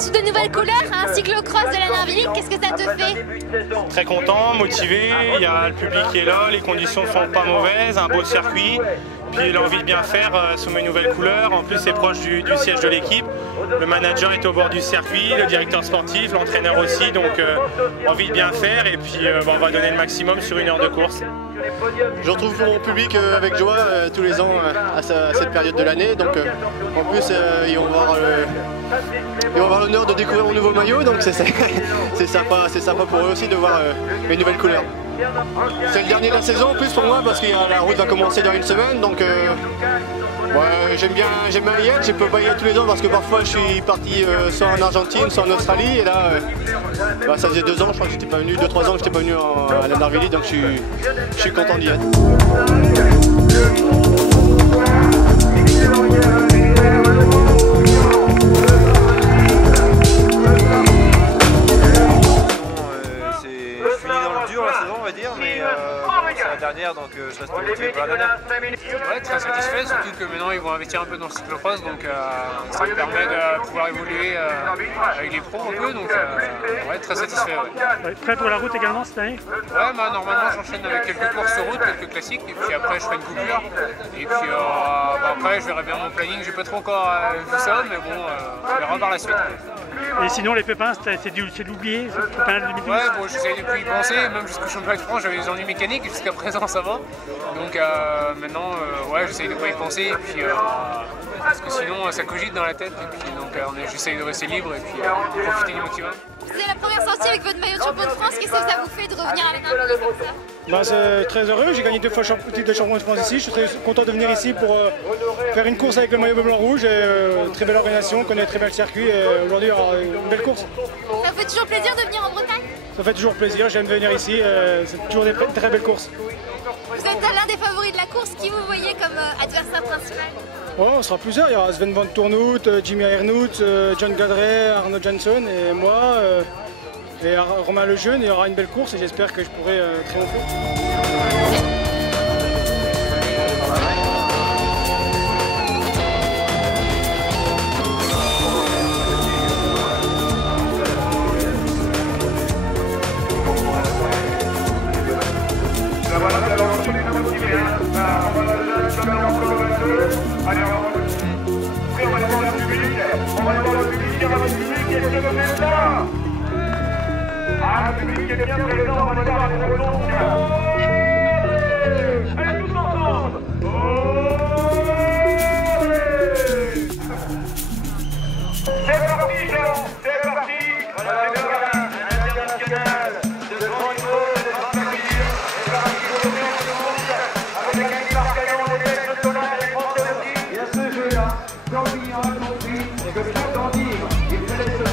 sous de nouvelles couleurs, un cyclocross de la Nainville, qu'est-ce que ça te fait? Très content, motivé, il y a le public qui est là, les conditions sont pas mauvaises, un beau circuit, puis l'envie de bien faire sous mes nouvelles couleurs. En plus c'est proche du siège de l'équipe, le manager est au bord du circuit, le directeur sportif, l'entraîneur aussi, donc envie de bien faire et puis on va donner le maximum sur 1 heure de course. Je retrouve mon public avec joie tous les ans à cette période de l'année, donc en plus ils vont avoir l'honneur de découvrir mon nouveau maillot, donc c'est sympa pour eux aussi de voir mes nouvelles couleurs. C'est le dernier de la saison en plus pour moi parce que la route va commencer dans 1 semaine, donc ouais, j'aime bien y être. Je peux pas y être tous les ans parce que parfois je suis parti soit en Argentine, soit en Australie, et là ça faisait 2 ans, je crois que j'étais pas venu, 2-3 ans que j'étais pas venu à la Narvillie, donc je suis content d'y être. C'est la dernière, donc je reste motivé pour la dernière. Ouais, très satisfait, surtout que maintenant ils vont investir un peu dans le cyclocross, donc ça me permet de pouvoir évoluer avec les pros un peu, donc ouais, très satisfait. Ouais. Prêt pour la route également cette année? Ouais, bah, normalement j'enchaîne avec quelques courses sur route, quelques classiques, et puis après je ferai une coupure. Et puis après je verrai bien mon planning, j'ai pas trop encore vu ça, mais bon, on verra par la suite. Et sinon les pépins, c'est de l'oublier, ce pépin de 2012? Ouais, bon, j'essaie de plus y penser, même jusqu'au championnat de France j'avais des ennuis mécaniques, jusqu'à présent ça va. Donc maintenant, ouais, j'essaie de pas y penser, et puis, parce que sinon ça cogite dans la tête, et puis donc j'essaie de rester libre et puis profiter du maximum. C'est la première sortie avec votre maillot de champion de France, qu'est-ce que ça vous fait de revenir à la Nainville comme ça? C'est très heureux, j'ai gagné 2 fois le titre de champion de France ici, je suis très content de venir ici pour faire une course avec le maillot bleu-blanc-rouge, très belle organisation, on connaît très bien le circuit et aujourd'hui il y aura une belle course. Ça vous fait toujours plaisir de venir en Bretagne? Ça fait toujours plaisir, j'aime venir ici, c'est toujours des très belles courses. Vous êtes l'un des favoris de la course, qui vous voyez comme adversaire principal? Oh, on sera plusieurs, il y aura Sven Van Tournout, Jimmy Aernout, John Gadret, Arnaud Jansson et moi. Et Romain Lejeune, il y aura une belle course et j'espère que je pourrai triompher. Ah, le public est bien présent, on va voir les rebonds. Allez, tous ensemble. C'est parti, Jean, c'est parti. Voilà, c'est un international de grand niveau, de grande carrière. C'est parti pour le monde, avec un débarquement des belles de Solin et les Français aussi. Et à ce jeu-là, Gambien a compris que chaque candidat, il fallait se donner.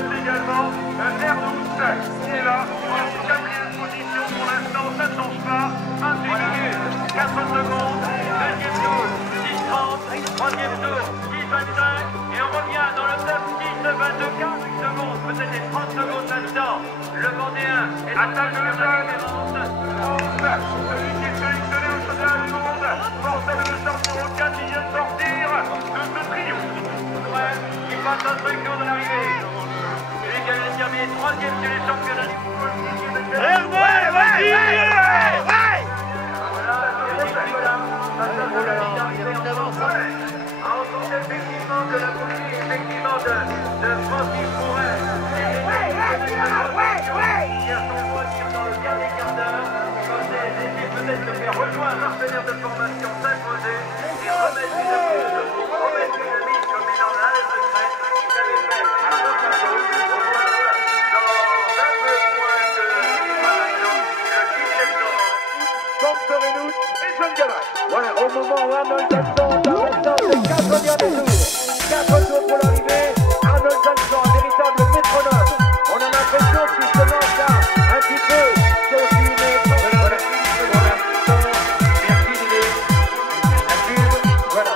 place également Erdous qui est là, en 4e position pour l'instant, ça ne change pas. 28 minutes, 4 secondes, 2e tour, 10-30, 3e tour, 10-25, et on revient dans le top 10-22, 48 secondes, peut-être les 30 secondes là-dedans. Le Vendéen est attaque de la différence. Celui qui est sélectionné au championnat du monde, Marcel de Charles au 4 qui vient de sortir de ce trio. Il passe un secours de l'arrivée. Celui qui a terminé 3e chez les championnats du monde. On sent effectivement que la bougie effectivement de Francis Mouret dans le dernier quart d'heure, peut-être se faire rejoindre un partenaire de formation s'imposer et remettre une mise comme il en a les secrets qu'il avait fait à Monaco, dans un peu moins que le 17 novembre. Porte-Renous et John Gabret. Voilà, au moment où Arnold Jackson maintenant c'est 4 derniers tours. 4 tours pour l'arrivée. Arnold Jackson, un véritable métronome. On a l'impression qu'il commence à un petit peu continuer. Voilà. Merci Didier. La pub, voilà.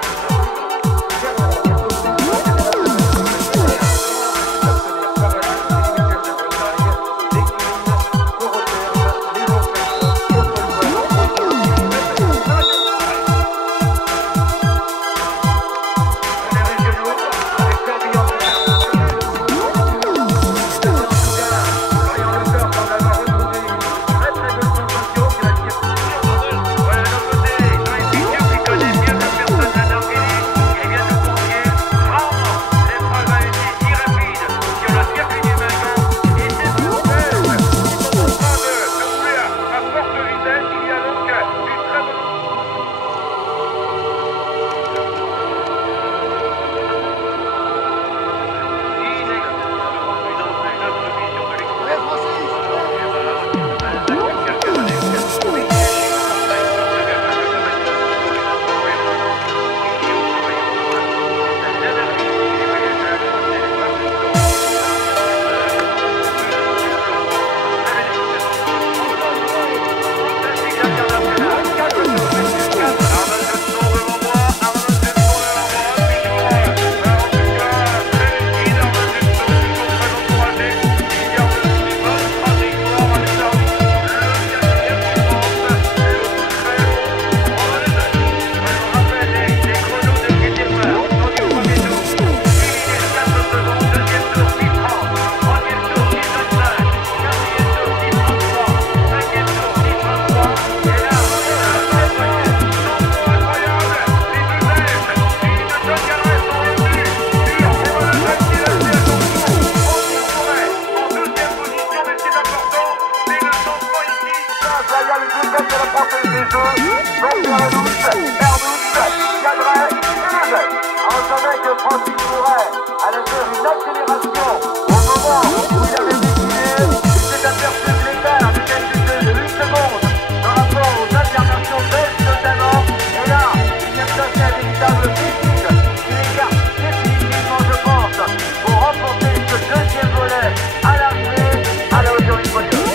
Francis Mouret allait faire une accélération au moment où il avait décidé, il s'est aperçu de l'écart de quelques de 8 secondes par rapport aux alternations belges notamment, et là, il vient de passer un véritable critique qui l'écarte définitivement, je pense, pour remporter ce deuxième volet à l'arrivée, à la hauteur du podium.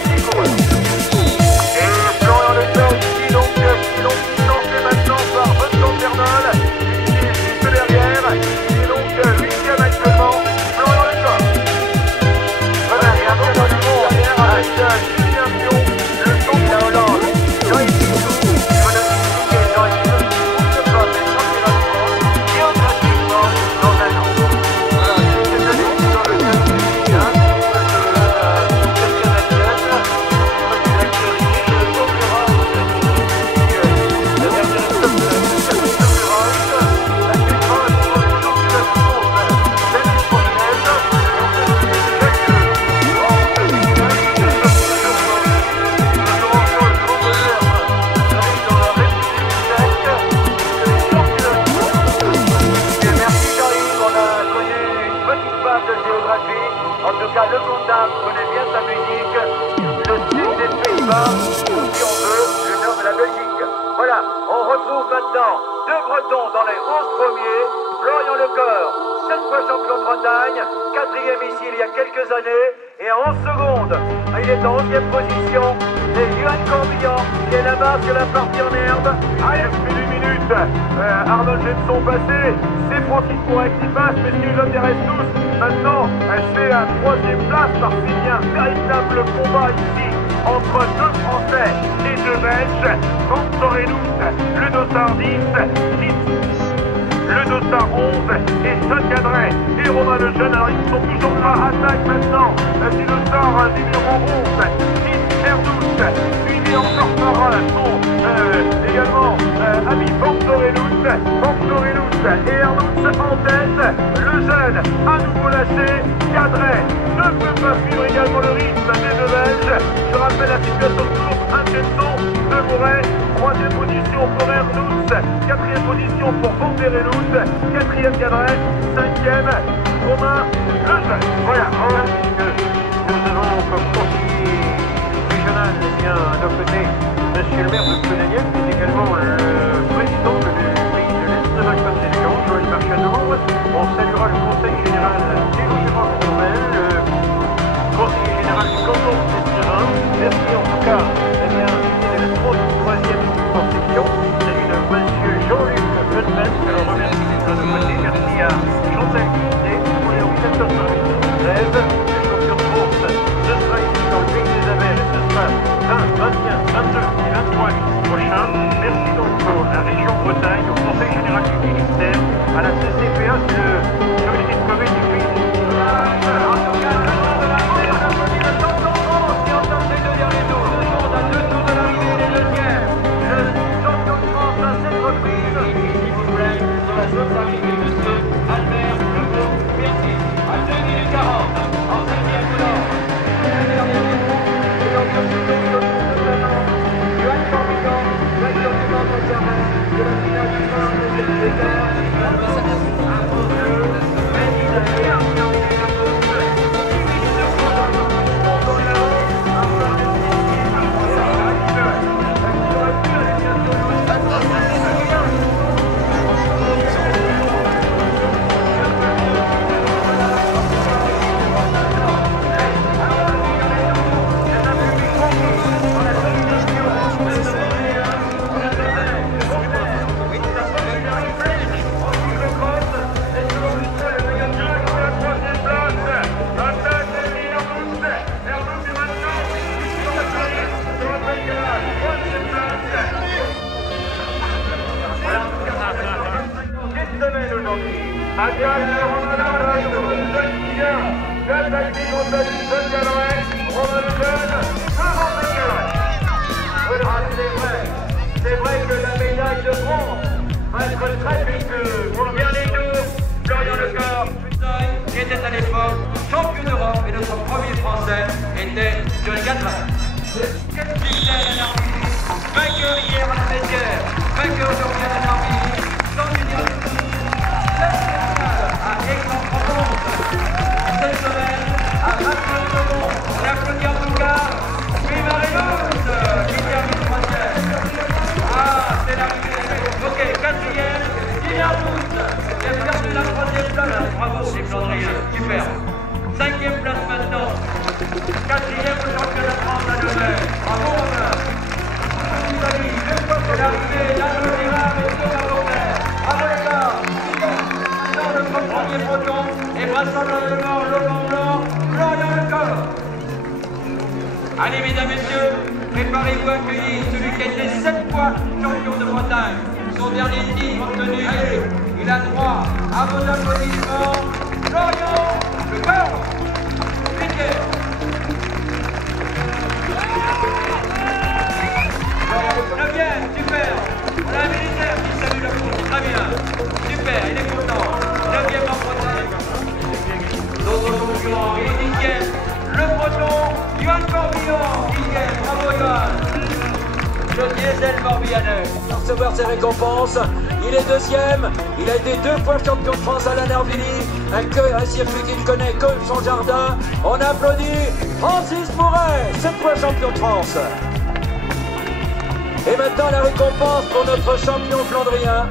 Et Florian Leclerc ici, donc, qui est donc distancé maintenant par Vincent Bernol, qui est juste derrière. Actuellement, Florian Leclerc. Voilà, et un peu dans le monde derrière avec Julien Pion, le son de la Hollande. Jean-Yves Pissou, Monocyclique et Jean-Yves, se passe les championnats du monde et automatiquement dans un an. Voilà, c'est le défi dans le cadre du Ligue 1, en tout cas, le comptable connaît bien sa musique. Le sud des Pays-Bas, ou si on veut, le nord de la Belgique. Voilà, on retrouve maintenant deux Bretons dans les 11 premiers. Florian Lecor, 7 fois champion de Bretagne, 4e ici il y a quelques années. Et en 11 secondes, il est en 11e position. C'est Johan Corbillon qui est là-bas sur la partie en herbe. Allez, depuis 2 minutes, Arnold Jenson passé. C'est Francis Pourret qui passe, mais ce nous intéresse tous. Maintenant, c'est à 3e place parce qu'il y a un véritable combat ici entre deux Français et deux Belges. Ventorenous, le dossard 10, le dossard 11 et John Cadret et Romain Lejeune. Alors ils sont toujours pas attaque maintenant du dossard numéro 11, 10 Erdouche, suivi encore par également ami Ventorenous et Erdouche en tête. Lejeune à nouveau lâché, Cadret ne peut pas suivre également le rythme des deux Belges. Je rappelle la situation de course, un Jenson, deux Mouret, 3e position pour Erdouche, 4e position pour Ventorenous, 4e Cadret, 5e Romain Lejeune. Voilà, puisque nous avons comme conseiller régional, eh bien, d'un côté, monsieur le maire de Cunaniel, qui est également le président du pays de l'Est de Val-Côte-des-Léon, Joël Marchand. On saluera le conseil général d'Élo-Gérard Courmel, le conseiller général du canton de Séverin. Merci en tout cas, eh bien, de la 33e conception. Salut de monsieur Jean-Luc Leutmen, que l'on remercie d'être de côté. Merci à Chantal Guité pour les organisateurs de la 13. Le champion de course, ce sera ici dans le pays des Avers et ce sera 20, 21, 22 et 23 prochain. Merci donc à la région Bretagne, au conseil général du ministère, à la CCPA, c'est le comité de communes du pays. C'est vrai que la médaille de bronze va être très précieuse pour le dernier tour. Florian Lecor, qui était à l'époque champion d'Europe et notre premier français était John Cadret. Vainqueur hier à la Métière, vainqueur aujourd'hui à la Normandie, champion à Aix-en-Provence. Cette semaine, à 29 secondes, on applaudit en tout cas Marie-Louise qui termine 3e. Ah, c'est l'arrivée. Ok, 4e, Dylan Roux qui a perdu la 3e place. Bravo, les Flandriens, super. 5e place maintenant. 4e au championnat de France à Nevers. Bravo, Romain. Italie, deux fois c'est l'arrivée, Daniel Girard et Thomas Beauvais. Bravo les gars. Dans notre premier peloton, et vraisemblablement le Mont Blanc, Florian Lecor. Allez, mesdames, messieurs, préparez-vous à accueillir celui qui a été 7 fois champion de Bretagne. Son dernier titre obtenu, il a droit à vos applaudissements. Florian Lecor. 8e. Super. On a un militaire qui salue le cours. Très bien. Super, il est content. 9e en Bretagne. D'autres concurrents, il est 10e. Le Breton, Johan Corbillon, 10e. Bravo Johan. Le diesel Morbihanais. Recevoir ses récompenses. Il est 2e. Il a été 2 fois champion de France à la Nervilly. Un circuit qu'il ne connaît que son jardin. On applaudit Francis Pourret, 7 fois champion de France. Et maintenant la récompense pour notre champion flandrien.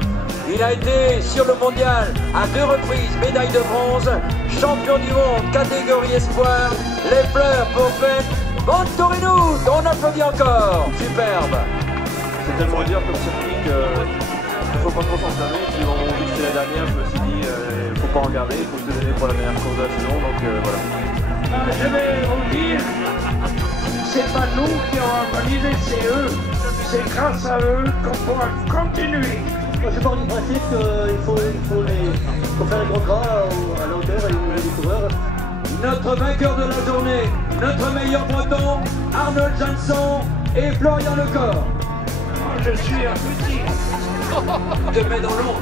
Il a été sur le mondial à 2 reprises, médaille de bronze, champion du monde, catégorie espoir. Les fleurs pour Ben Montorino. On applaudit encore. Superbe. C'est tellement dur comme circuit qu'il ne faut pas trop s'enflammer. Puis on vu que c'était la dernière, je me suis dit, il ne faut pas regarder, il faut se donner pour la meilleure course de la saison. Donc voilà. Je vais vous dire, c'est pas nous qui avons organisé, c'est eux. C'est grâce à eux qu'on pourra continuer. Moi, je pars du principe qu'il faut faire les contrats à la hauteur et les coureurs. Notre vainqueur de la journée, notre meilleur breton, Arnold Jansson et Florian Lecor. Je suis un petit. Te mets dans l'ombre.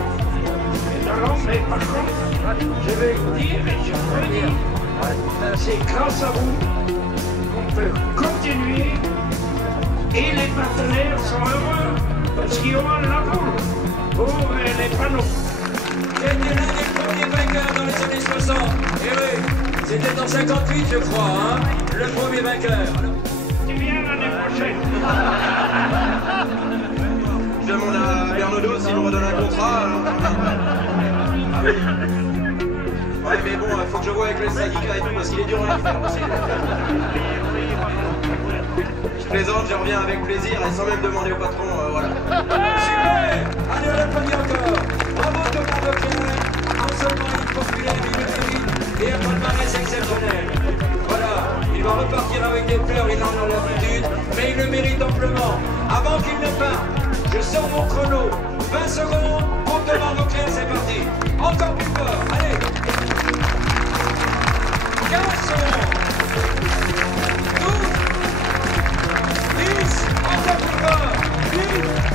Mais par contre, je vais vous dire et je vous dire, c'est grâce à vous qu'on peut continuer et les partenaires sont heureux parce qu'ils auront la boule pour les panneaux. C'était l'un des premiers vainqueurs dans les années 60. Et oui, c'était en 58 je crois, hein, le premier vainqueur. Tu viens l'année prochaine. Je demande à Bernardo s'il me redonne un contrat. Ouais, mais bon, il faut que je vois avec les syndicats et tout parce qu'il est dur à faire aussi. Je plaisante, je reviens avec plaisir et sans même demander au patron, voilà. Super. Allez, on applaudit encore. Bravo Thomas Vauclair. Non seulement il est populaire, mais il le mérite et un palmarès exceptionnel. Voilà, il va repartir avec des fleurs, il en a l'habitude, mais il le mérite amplement. Avant qu'il ne parte, je sors mon chrono. 20 secondes pour Thomas Vauclair, c'est parti. Encore plus fort, allez. 15 secondes. 12. 10. Encore plus fort. 8.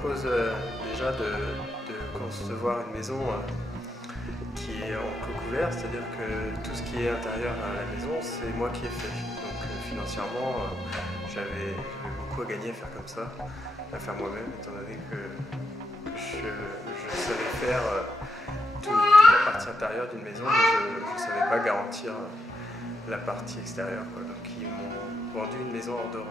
propose déjà de concevoir une maison qui est en cocouvert, c'est-à-dire que tout ce qui est intérieur à la maison, c'est moi qui ai fait. Donc financièrement, j'avais beaucoup à gagner à faire comme ça, à faire moi-même, étant donné que je savais faire toute la partie intérieure d'une maison, mais je ne savais pas garantir la partie extérieure. Donc ils m'ont vendu une maison hors d'ordre.